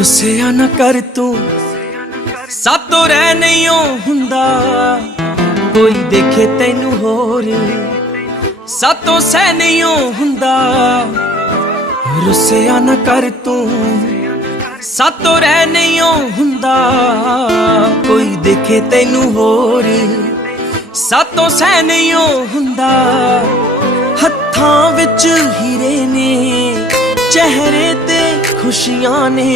रुसिया ना कर तू सातों रह नहीं हुंदा, कोई देखे तैनू होर सातों सह नहीं हुंदा। रुसिया ना कर तू सातों रह नहीं हुंदा, कोई देखे तैनू होर सातों सह नहीं हुंदा। हत्थां विच हीरे ने चेहरे ते खुशियां ने,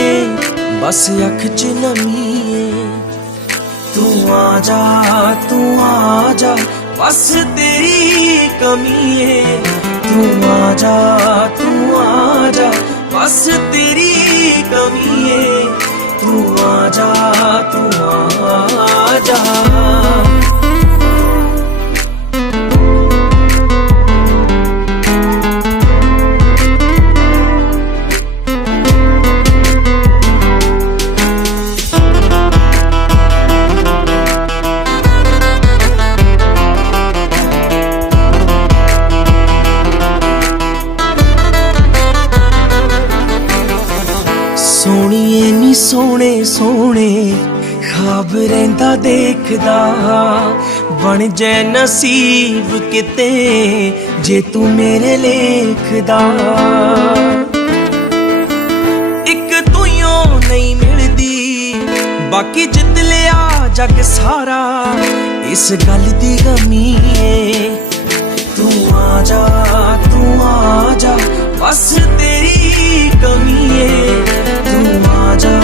बस अख च नमी है। तू आजा बस तेरी कमी है। तू आजा बस तेरी कमी है। तू आजा सोहणीए नी सोहणे सोहणे ख्वाब रहिंदा देखदा, बन जाए नसीब किते जे तू मेरे लेखदा। इक तूं नहीं मिलदी बाकी जित लिया जग सारा, इस गल दी गमी है। तू आजा बस तेरी कमी है। तू आजा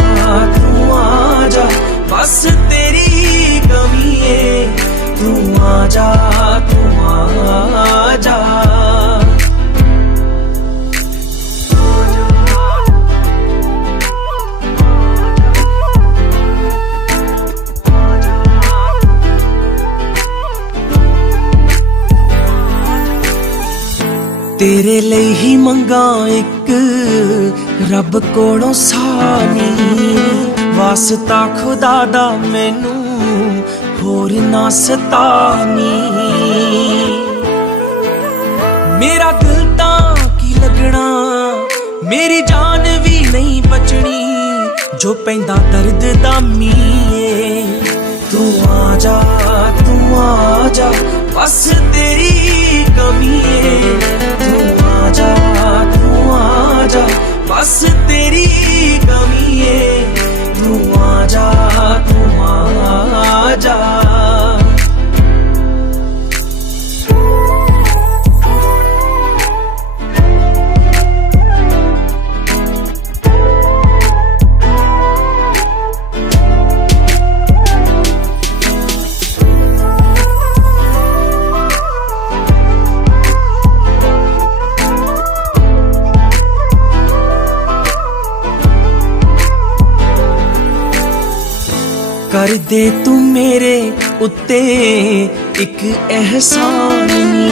बस तेरी कमी है। तू आजा तेरे ਲਈ ही मंगा एक रब कोलों सानी, वास्ता खुदा दा मैनू होर ना सतानी। मेरा दिल तां की लगना, मेरी जान भी नहीं बचनी, जो पैंदा दर्द दा मीए। तू आजा बस तेरी कमी है। तू आजा बस तेरी कमी है। तू आजा कर दे तू मेरे उत्ते एक एहसान नी,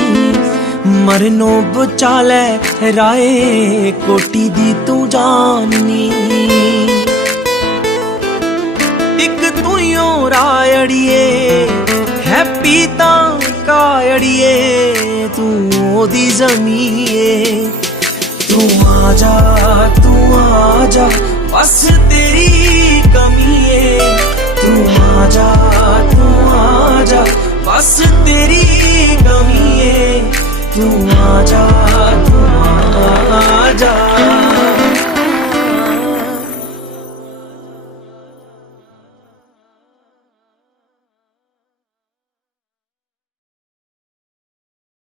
मरनों बचा लै राए कोटी दी तू जाननी। एक तू रायड़िए हैप्पी तां कायड़िए, तू ओदी ज़मीए। तू आजा बस तेरी कमी है। तू आजा बस तेरी कमी है। तू आजा